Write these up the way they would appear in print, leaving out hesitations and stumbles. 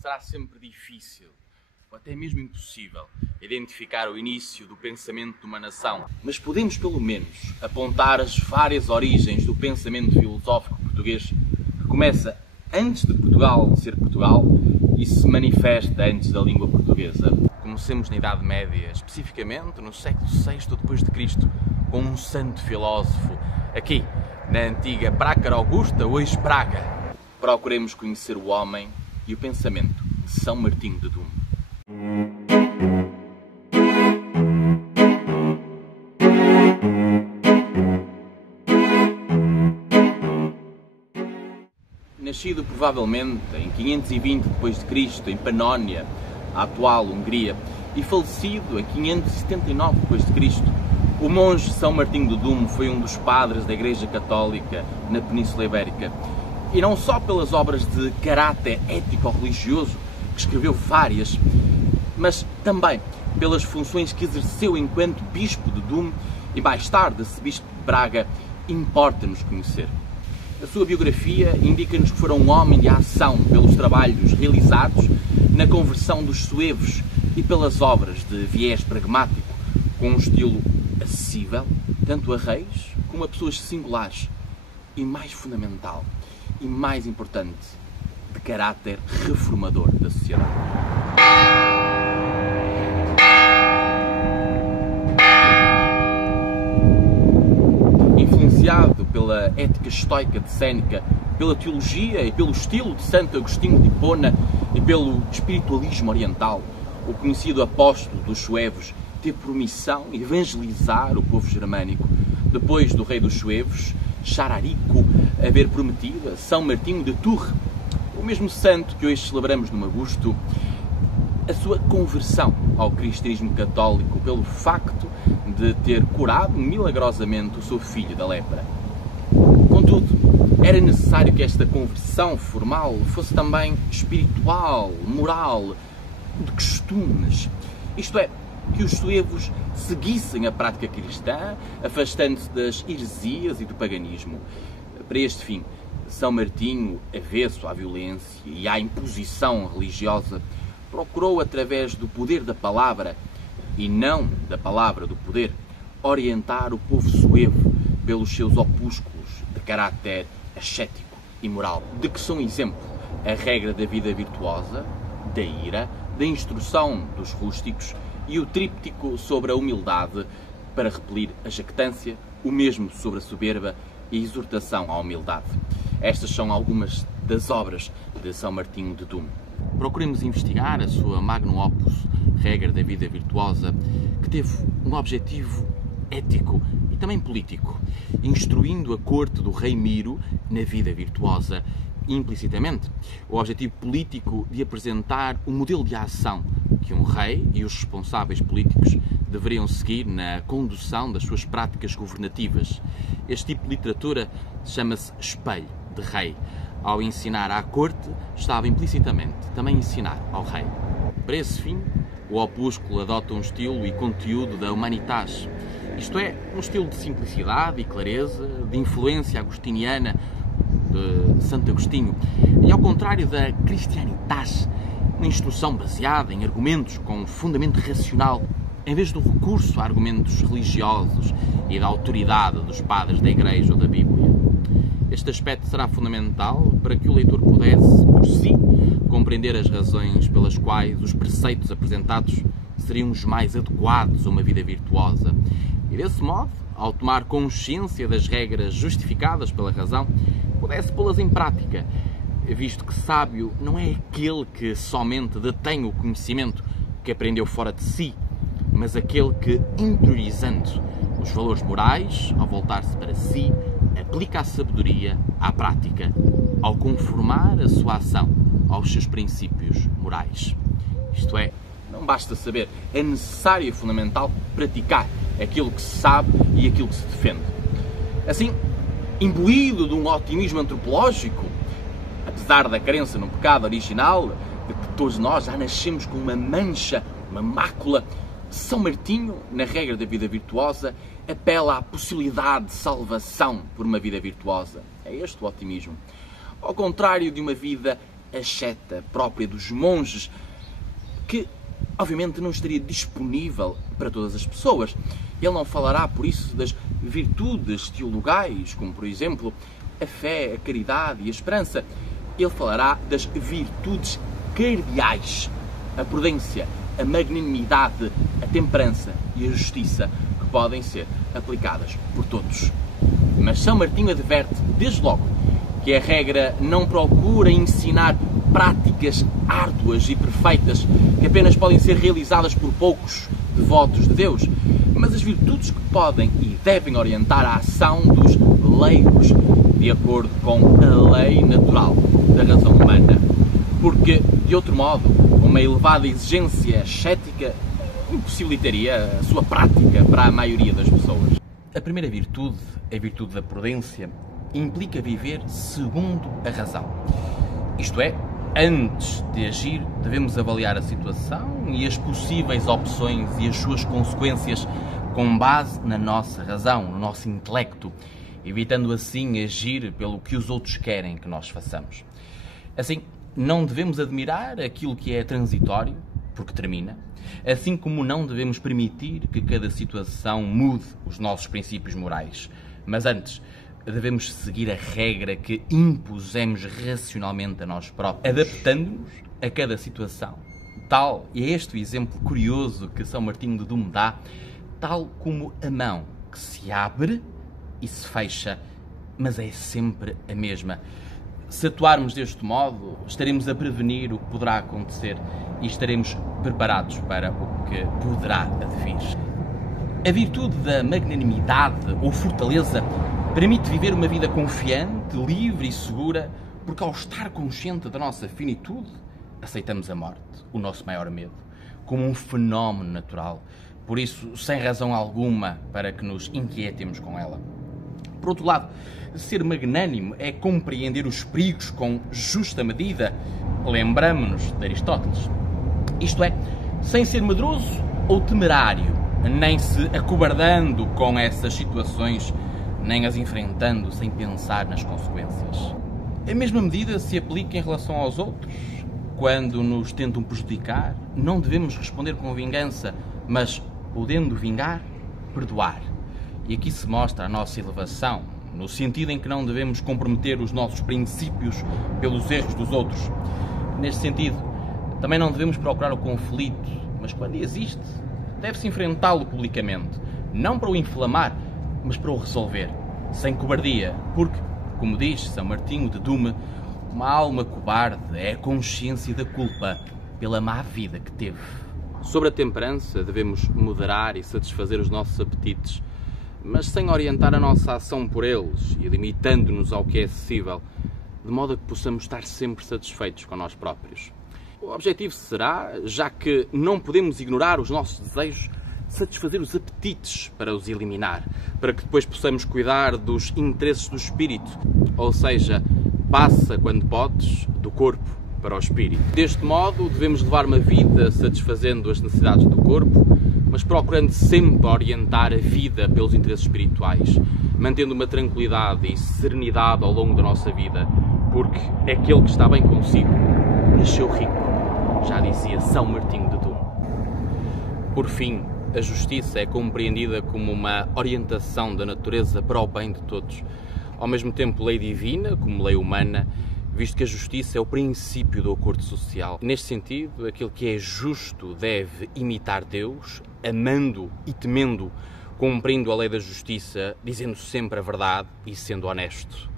será sempre difícil, ou até mesmo impossível, identificar o início do pensamento de uma nação. Mas podemos, pelo menos, apontar as várias origens do pensamento filosófico português, que começa antes de Portugal ser Portugal e se manifesta antes da língua portuguesa. Comecemos na Idade Média, especificamente no século VI d.C., com um santo filósofo, aqui, na antiga Prácara Augusta, hoje Praga. Procuremos conhecer o homem e o pensamento de São Martinho de Dume. Nascido provavelmente em 520 d.C. em Panónia, a atual Hungria, e falecido em 579 d.C., o monge São Martinho de Dume foi um dos padres da Igreja Católica na Península Ibérica. E não só pelas obras de caráter ético-religioso, que escreveu várias, mas também pelas funções que exerceu enquanto bispo de Dume e mais tarde arcebispo de Braga, importa-nos conhecer. A sua biografia indica-nos que fora um homem de ação pelos trabalhos realizados na conversão dos suevos e pelas obras de viés pragmático, com um estilo acessível, tanto a reis como a pessoas singulares, e mais fundamental e mais importante, de caráter reformador da sociedade. Influenciado pela ética estoica de Séneca, pela teologia e pelo estilo de Santo Agostinho de Hipona e pelo espiritualismo oriental, o conhecido apóstolo dos suevos teve por missão evangelizar o povo germânico, depois do rei dos suevos, Chararico, haver prometido a São Martinho de Tours, o mesmo santo que hoje celebramos no Magusto, a sua conversão ao cristianismo católico pelo facto de ter curado milagrosamente o seu filho da lepra. Contudo, era necessário que esta conversão formal fosse também espiritual, moral, de costumes, isto é, que os suevos seguissem a prática cristã, afastando-se das heresias e do paganismo. Para este fim, São Martinho, avesso à violência e à imposição religiosa, procurou, através do poder da palavra, e não da palavra do poder, orientar o povo suevo pelos seus opúsculos de caráter ascético e moral, de que são exemplo a regra da vida virtuosa, da ira, da instrução dos rústicos e o tríptico sobre a humildade para repelir a jactância, o mesmo sobre a soberba e a exortação à humildade. Estas são algumas das obras de São Martinho de Dume. Procuremos investigar a sua magnum opus, Regra da Vida Virtuosa, que teve um objetivo ético e também político, instruindo a corte do rei Miro na vida virtuosa, implicitamente o objetivo político de apresentar o modelo de ação que um rei e os responsáveis políticos deveriam seguir na condução das suas práticas governativas. Este tipo de literatura chama-se espelho de rei. Ao ensinar à corte, estava implicitamente também a ensinar ao rei. Para esse fim, o opúsculo adota um estilo e conteúdo da humanitas, isto é, um estilo de simplicidade e clareza, de influência agostiniana de Santo Agostinho, e ao contrário da cristianitas, uma instrução baseada em argumentos com fundamento racional, em vez do recurso a argumentos religiosos e da autoridade dos padres da Igreja ou da Bíblia. Este aspecto será fundamental para que o leitor pudesse, por si, compreender as razões pelas quais os preceitos apresentados seriam os mais adequados a uma vida virtuosa. E desse modo, ao tomar consciência das regras justificadas pela razão, pudesse pô-las em prática, visto que sábio não é aquele que somente detém o conhecimento que aprendeu fora de si, mas aquele que, interiorizando os valores morais, ao voltar-se para si, aplica a sabedoria à prática, ao conformar a sua ação aos seus princípios morais. Isto é, não basta saber, é necessário e fundamental praticar aquilo que se sabe e aquilo que se defende. Assim, imbuído de um otimismo antropológico, apesar da crença no pecado original, de que todos nós já nascemos com uma mancha, uma mácula, São Martinho, na Regra da Vida Virtuosa, apela à possibilidade de salvação por uma vida virtuosa. É este o otimismo. Ao contrário de uma vida asceta própria dos monges, que obviamente não estaria disponível para todas as pessoas. Ele não falará, por isso, das virtudes teologais, como, por exemplo, a fé, a caridade e a esperança. Ele falará das virtudes cardeais, a prudência, a magnanimidade, a temperança e a justiça, que podem ser aplicadas por todos. Mas São Martinho adverte, desde logo, que a regra não procura ensinar práticas árduas e perfeitas que apenas podem ser realizadas por poucos devotos de Deus, mas as virtudes que podem e devem orientar a ação dos leigos de acordo com a lei natural da razão humana. Porque, de outro modo, uma elevada exigência ascética impossibilitaria a sua prática para a maioria das pessoas. A primeira virtude, a virtude da prudência, implica viver segundo a razão. Isto é, antes de agir, devemos avaliar a situação e as possíveis opções e as suas consequências com base na nossa razão, no nosso intelecto, evitando assim agir pelo que os outros querem que nós façamos. Assim, não devemos admirar aquilo que é transitório, porque termina, assim como não devemos permitir que cada situação mude os nossos princípios morais, mas antes devemos seguir a regra que impusemos racionalmente a nós próprios, adaptando-nos a cada situação. Tal, e é este o exemplo curioso que São Martinho de Dume dá, tal como a mão que se abre e se fecha, mas é sempre a mesma. Se atuarmos deste modo, estaremos a prevenir o que poderá acontecer e estaremos preparados para o que poderá advir. A virtude da magnanimidade ou fortaleza permite viver uma vida confiante, livre e segura, porque ao estar consciente da nossa finitude, aceitamos a morte, o nosso maior medo, como um fenómeno natural, por isso sem razão alguma para que nos inquietemos com ela. Por outro lado, ser magnânimo é compreender os perigos com justa medida. Lembramo-nos de Aristóteles. Isto é, sem ser medroso ou temerário, nem se acobardando com essas situações, nem as enfrentando sem pensar nas consequências. A mesma medida se aplica em relação aos outros. Quando nos tentam prejudicar, não devemos responder com vingança, mas, podendo vingar, perdoar. E aqui se mostra a nossa elevação, no sentido em que não devemos comprometer os nossos princípios pelos erros dos outros. Neste sentido, também não devemos procurar o conflito, mas quando existe, deve-se enfrentá-lo publicamente, não para o inflamar, mas para o resolver, sem cobardia, porque, como diz São Martinho de Dume, uma alma cobarde é a consciência da culpa pela má vida que teve. Sobre a temperança, devemos moderar e satisfazer os nossos apetites, mas sem orientar a nossa ação por eles e limitando-nos ao que é acessível, de modo a que possamos estar sempre satisfeitos com nós próprios. O objetivo será, já que não podemos ignorar os nossos desejos, satisfazer os apetites para os eliminar, para que depois possamos cuidar dos interesses do espírito, ou seja, passa, quando podes, do corpo para o espírito. Deste modo, devemos levar uma vida satisfazendo as necessidades do corpo, mas procurando sempre orientar a vida pelos interesses espirituais, mantendo uma tranquilidade e serenidade ao longo da nossa vida, porque aquele que está bem consigo nasceu rico, já dizia São Martinho de Dume. Por fim, a justiça é compreendida como uma orientação da natureza para o bem de todos, ao mesmo tempo lei divina como lei humana, visto que a justiça é o princípio do acordo social. Neste sentido, aquele que é justo deve imitar Deus, amando e temendo, cumprindo a lei da justiça, dizendo sempre a verdade e sendo honesto.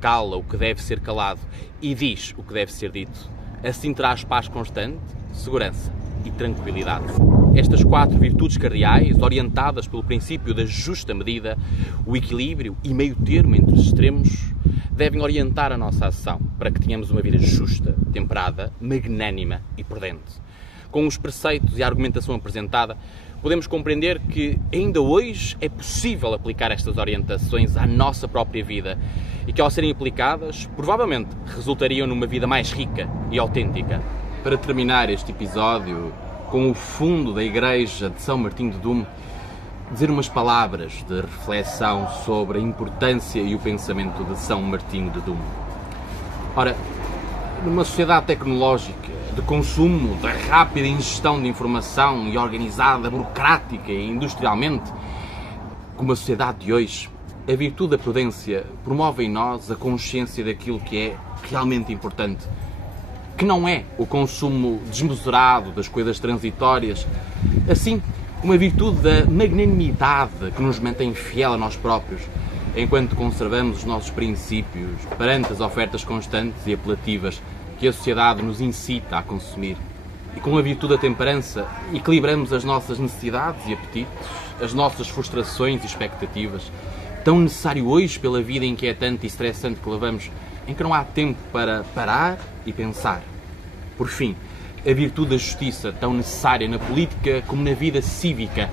Cala o que deve ser calado e diz o que deve ser dito. Assim terás paz constante, segurança e tranquilidade. Estas 4 virtudes cardeais, orientadas pelo princípio da justa medida, o equilíbrio e meio termo entre os extremos, devem orientar a nossa ação para que tenhamos uma vida justa, temperada, magnânima e prudente. Com os preceitos e a argumentação apresentada, podemos compreender que ainda hoje é possível aplicar estas orientações à nossa própria vida e que, ao serem aplicadas, provavelmente resultariam numa vida mais rica e autêntica. Para terminar este episódio com o fundo da Igreja de São Martinho de Dume, dizer umas palavras de reflexão sobre a importância e o pensamento de São Martinho de Dume. Ora, Numa sociedade tecnológica, de consumo, de rápida ingestão de informação e organizada, burocrática e industrialmente, como a sociedade de hoje, a virtude da prudência promove em nós a consciência daquilo que é realmente importante, que não é o consumo desmesurado das coisas transitórias, assim como a virtude da magnanimidade que nos mantém fiel a nós próprios, enquanto conservamos os nossos princípios perante as ofertas constantes e apelativas que a sociedade nos incita a consumir. E com a virtude da temperança, equilibramos as nossas necessidades e apetites, as nossas frustrações e expectativas, tão necessário hoje pela vida inquietante e estressante que levamos, em que não há tempo para parar e pensar. Por fim, a virtude da justiça, tão necessária na política como na vida cívica,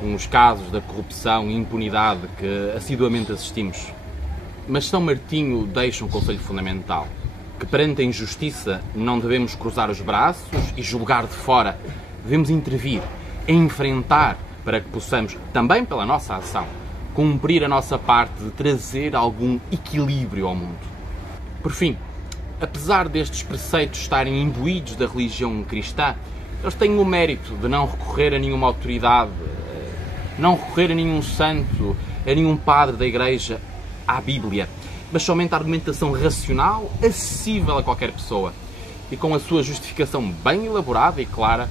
com os casos da corrupção e impunidade que assiduamente assistimos. Mas São Martinho deixa um conselho fundamental, que perante a injustiça não devemos cruzar os braços e julgar de fora, devemos intervir, enfrentar, para que possamos, também pela nossa ação, cumprir a nossa parte de trazer algum equilíbrio ao mundo. Por fim, apesar destes preceitos estarem imbuídos da religião cristã, eles têm o mérito de não recorrer a nenhuma autoridade, não recorrer a nenhum santo, a nenhum padre da Igreja, à Bíblia, mas somente a argumentação racional, acessível a qualquer pessoa. E com a sua justificação bem elaborada e clara,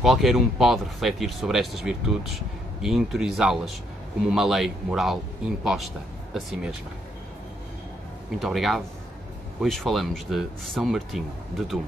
qualquer um pode refletir sobre estas virtudes e interiorizá-las como uma lei moral imposta a si mesma. Muito obrigado. Hoje falamos de São Martinho de Doom.